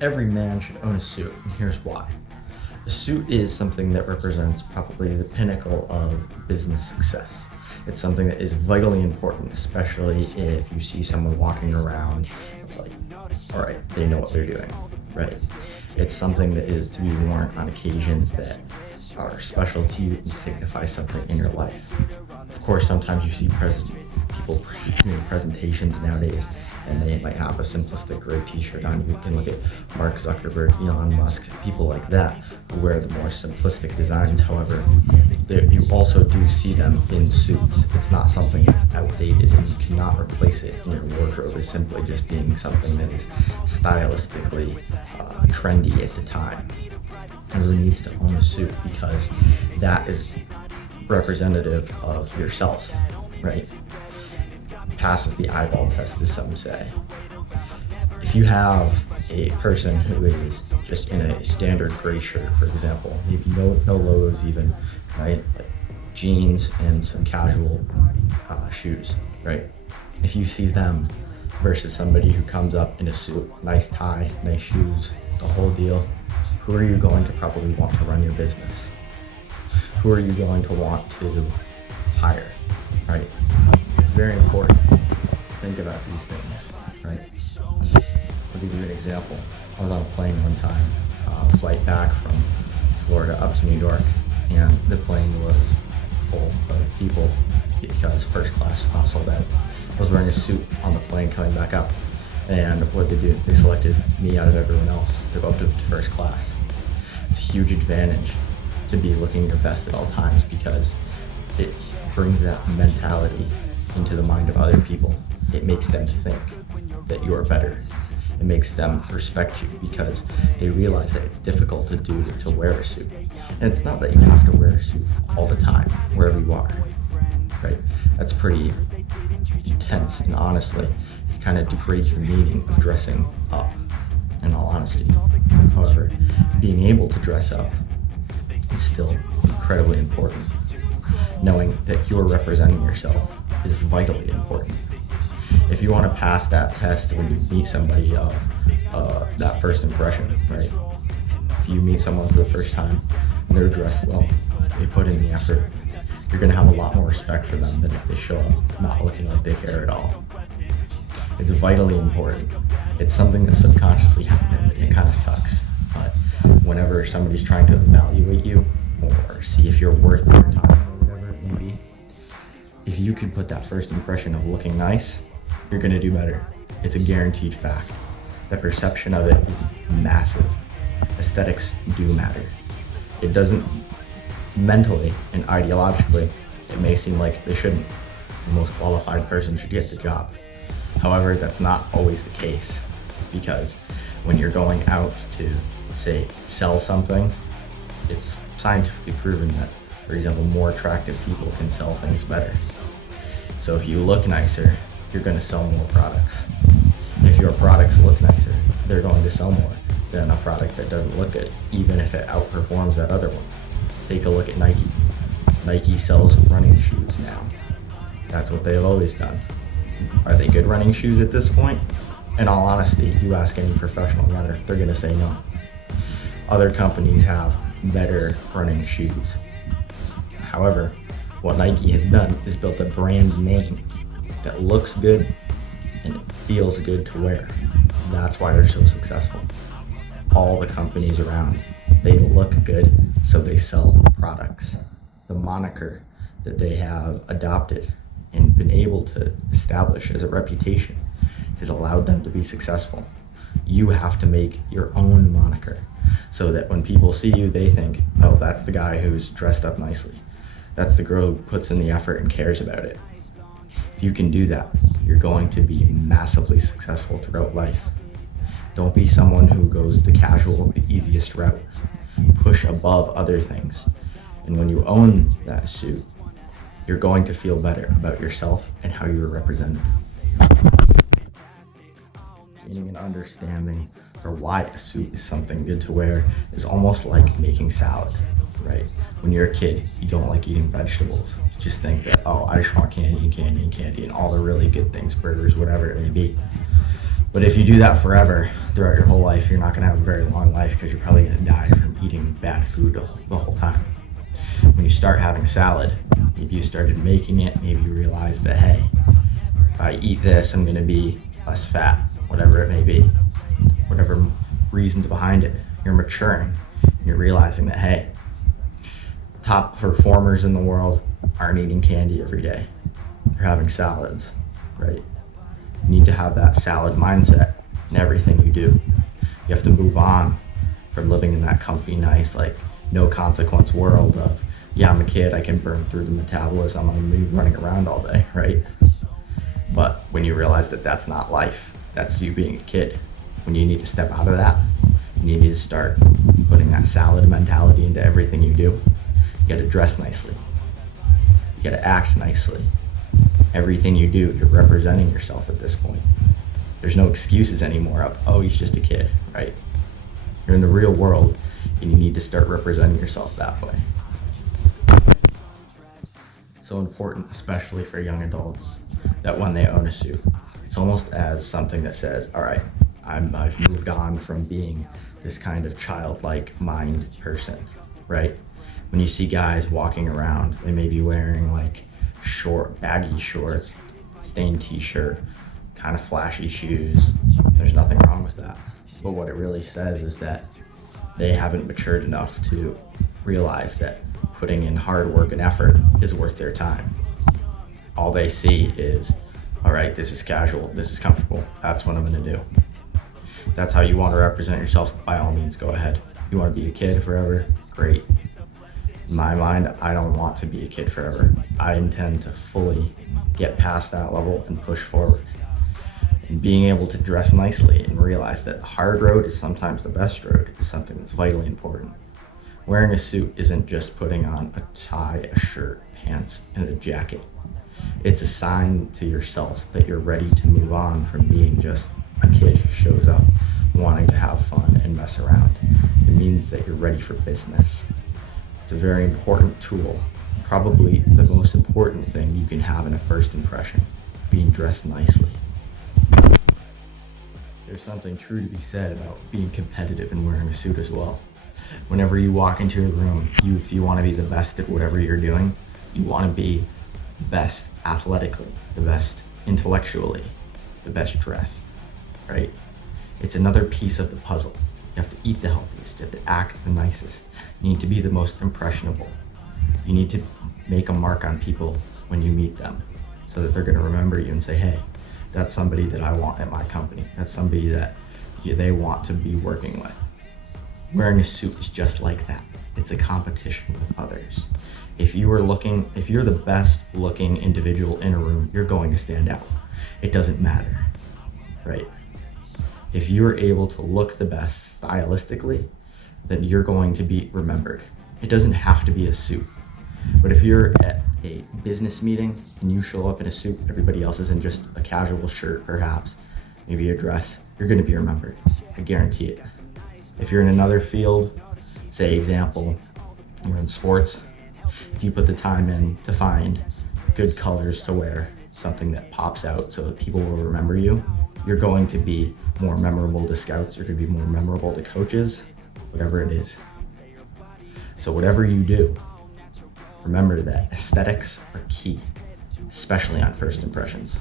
Every man should own a suit, and here's why. A suit is something that represents probably the pinnacle of business success. It's something that is vitally important, especially if you see someone walking around. It's like, all right, they know what they're doing, right? It's something that is to be worn on occasions that are special to you and signify something in your life. Of course, sometimes you see people doing presentations nowadays, and they might have a simplistic gray t-shirt on. You can look at Mark Zuckerberg, Elon Musk, people like that who wear the more simplistic designs. However, you also do see them in suits. It's not something that's outdated, and you cannot replace it in your wardrobe as simply just being something that is stylistically trendy at the time. Everyone needs to own a suit because that is representative of yourself, right? Passes the eyeball test, as some say. If you have a person who is just in a standard gray shirt, for example, maybe no logos even, right? Like jeans and some casual shoes, right? If you see them versus somebody who comes up in a suit, nice tie, nice shoes, the whole deal, who are you going to probably want to run your business? Who are you going to want to hire, right? It's very important to think about these things, right? I'll give you an example. I was on a plane one time, flight back from Florida up to New York, and the plane was full of people because first class was not sold out. I was wearing a suit on the plane coming back up, and what they do, they selected me out of everyone else to go up to first class. It's a huge advantage to be looking your best at all times because it brings that mentality into the mind of other people. It makes them think that you are better. It makes them respect you because they realize that it's difficult to wear a suit. And it's not that you have to wear a suit all the time, wherever you are, right? That's pretty intense, and honestly, it kind of degrades the meaning of dressing up, in all honesty. However, being able to dress up is still incredibly important. Knowing that you're representing yourself is vitally important. If you want to pass that test when you meet somebody, that first impression, right? If you meet someone for the first time and they're dressed well, they put in the effort, you're going to have a lot more respect for them than if they show up not looking like they care at all. It's vitally important. It's something that subconsciously happens, and it kind of sucks. But whenever somebody's trying to evaluate you or see if you're worth their time or whatever it may be, if you can put that first impression of looking nice, you're going to do better. It's a guaranteed fact. The perception of it is massive. Aesthetics do matter. It doesn't mentally and ideologically, it may seem like they shouldn't. The most qualified person should get the job. However, that's not always the case because when you're going out to, say, sell something, it's scientifically proven that, for example, more attractive people can sell things better. So if you look nicer, you're going to sell more products. If your products look nicer, they're going to sell more than a product that doesn't look good, even if it outperforms that other one. Take a look at Nike. Nike sells running shoes now. That's what they've always done. Are they good running shoes at this point? In all honesty, you ask any professional runner, they're going to say no. Other companies have better running shoes. However, what Nike has done is built a brand name that looks good and it feels good to wear. That's why they're so successful. All the companies around, they look good, so they sell products. The moniker that they have adopted and been able to establish as a reputation has allowed them to be successful. You have to make your own moniker so that when people see you, they think, oh, that's the guy who's dressed up nicely. That's the girl who puts in the effort and cares about it. If you can do that, you're going to be massively successful throughout life. Don't be someone who goes the casual, the easiest route. Push above other things. And when you own that suit, you're going to feel better about yourself and how you're represented. Gaining an understanding for why a suit is something good to wear is almost like making salad, right? When you're a kid, you don't like eating vegetables. You just think that, oh, I just want candy and candy and candy and all the really good things, burgers, whatever it may be. But if you do that forever, throughout your whole life, you're not gonna have a very long life because you're probably gonna die from eating bad food the whole time. When you start having salad, maybe you started making it, maybe you realized that, hey, if I eat this, I'm gonna be less fat, whatever it may be, whatever reasons behind it. You're maturing, you're realizing that, hey, top performers in the world aren't eating candy every day. They're having salads, right? You need to have that salad mindset in everything you do. You have to move on from living in that comfy, nice, like no consequence world of, yeah, I'm a kid, I can burn through the metabolism, I'm gonna be running around all day, right? But when you realize that that's not life, that's you being a kid, when you need to step out of that, you need to start putting that salad mentality into everything you do. You gotta dress nicely. You gotta act nicely. Everything you do, you're representing yourself at this point. There's no excuses anymore of, oh, he's just a kid, right? You're in the real world and you need to start representing yourself that way. It's so important, especially for young adults, that when they own a suit, it's almost as something that says, all right, I've moved on from being this kind of childlike mind person, right? When you see guys walking around, they may be wearing like short, baggy shorts, stained t-shirt, kind of flashy shoes. There's nothing wrong with that. But what it really says is that they haven't matured enough to realize that putting in hard work and effort is worth their time. All they see is, all right, this is casual, this is comfortable, that's what I'm gonna do. That's how you want to represent yourself, by all means, go ahead. You want to be a kid forever? Great. In my mind, I don't want to be a kid forever. I intend to fully get past that level and push forward. And being able to dress nicely and realize that the hard road is sometimes the best road is something that's vitally important. Wearing a suit isn't just putting on a tie, a shirt, pants, and a jacket. It's a sign to yourself that you're ready to move on from being just a kid who shows up wanting to have fun and mess around. It means that you're ready for business. It's a very important tool, probably the most important thing you can have in a first impression, being dressed nicely. There's something true to be said about being competitive and wearing a suit as well. Whenever you walk into a room, if you want to be the best at whatever you're doing, you want to be the best athletically, the best intellectually, the best dressed, right? It's another piece of the puzzle. You have to eat the healthiest, you have to act the nicest, you need to be the most impressionable. You need to make a mark on people when you meet them so that they're gonna remember you and say, hey, that's somebody that I want at my company. That's somebody that they want to be working with. Wearing a suit is just like that. It's a competition with others. If you're the best looking individual in a room, you're going to stand out. It doesn't matter, right? If you're able to look the best stylistically, then you're going to be remembered. It doesn't have to be a suit. But if you're at a business meeting and you show up in a suit, everybody else is in just a casual shirt, perhaps, maybe a dress, you're gonna be remembered. I guarantee it. If you're in another field, say example, you're in sports, if you put the time in to find good colors to wear, something that pops out so that people will remember you, you're going to be more memorable to scouts, you're gonna be more memorable to coaches, whatever it is. So whatever you do, remember that aesthetics are key, especially on first impressions.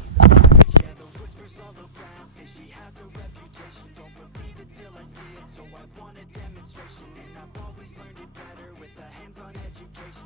So I want a demonstration, and I've always learned it better with a hands-on education.